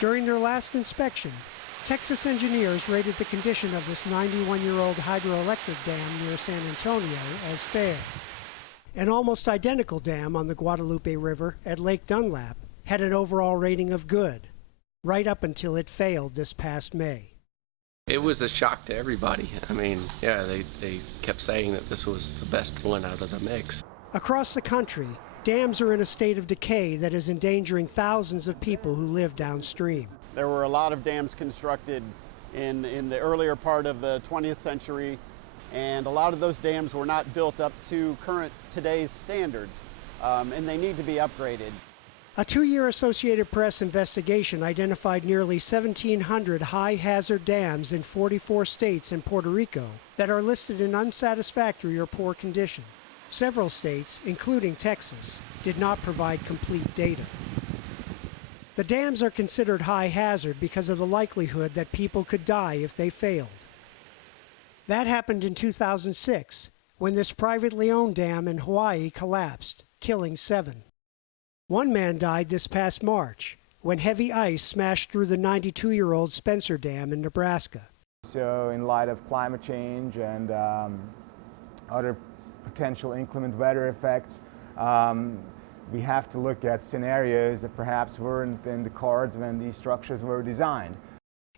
During their last inspection, Texas engineers rated the condition of this 91-year-old hydroelectric dam near San Antonio as fair. An almost identical dam on the Guadalupe River at Lake Dunlap had an overall rating of good, right up until it failed this past May. It was a shock to everybody. I mean, yeah, they kept saying that this was the best one out of the mix. Across the country, dams are in a state of decay that is endangering thousands of people who live downstream. There were a lot of dams constructed in the earlier part of the 20th century, and a lot of those dams were not built up to today's standards, and they need to be upgraded. A 2-year Associated Press investigation identified nearly 1,700 high-hazard dams in 44 states and Puerto Rico that are listed in unsatisfactory or poor condition. Several states, including Texas, did not provide complete data. The dams are considered high hazard because of the likelihood that people could die if they failed. That happened in 2006, when this privately owned dam in Hawaii collapsed, killing 7. One man died this past March, when heavy ice smashed through the 92-year-old Spencer Dam in Nebraska. So in light of climate change and other potential inclement weather effects, we have to look at scenarios that perhaps weren't in the cards when these structures were designed.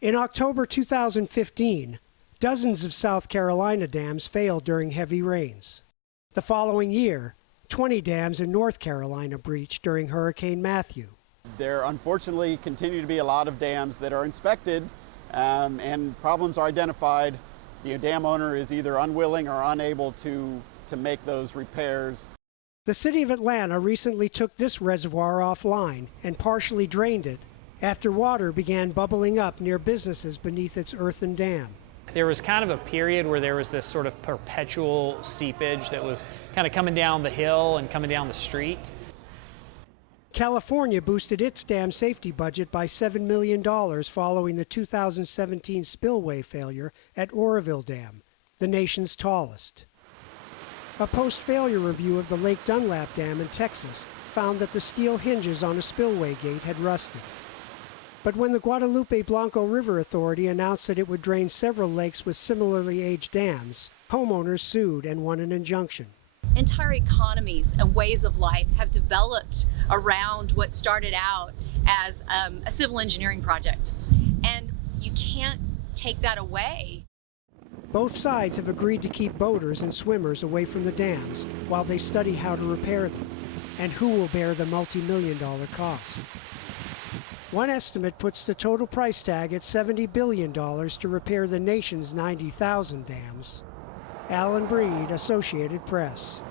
In October 2015, dozens of South Carolina dams failed during heavy rains. The following year, 20 dams in North Carolina breached during Hurricane Matthew. There unfortunately continue to be a lot of dams that are inspected and problems are identified. The dam owner is either unwilling or unable to make those repairs. The city of Atlanta recently took this reservoir offline and partially drained it after water began bubbling up near businesses beneath its earthen dam. There was kind of a period where there was this sort of perpetual seepage that was kind of coming down the hill and coming down the street. California boosted its dam safety budget by $7 million following the 2017 spillway failure at Oroville Dam, the nation's tallest. A post-failure review of the Lake Dunlap Dam in Texas found that the steel hinges on a spillway gate had rusted. But when the Guadalupe Blanco River Authority announced that it would drain several lakes with similarly aged dams, homeowners sued and won an injunction. Entire economies and ways of life have developed around what started out as a civil engineering project, and you can't take that away. Both sides have agreed to keep boaters and swimmers away from the dams while they study how to repair them and who will bear the multi-million-dollar cost. One estimate puts the total price tag at $70 billion to repair the nation's 90,000 dams. Alan Breed, Associated Press.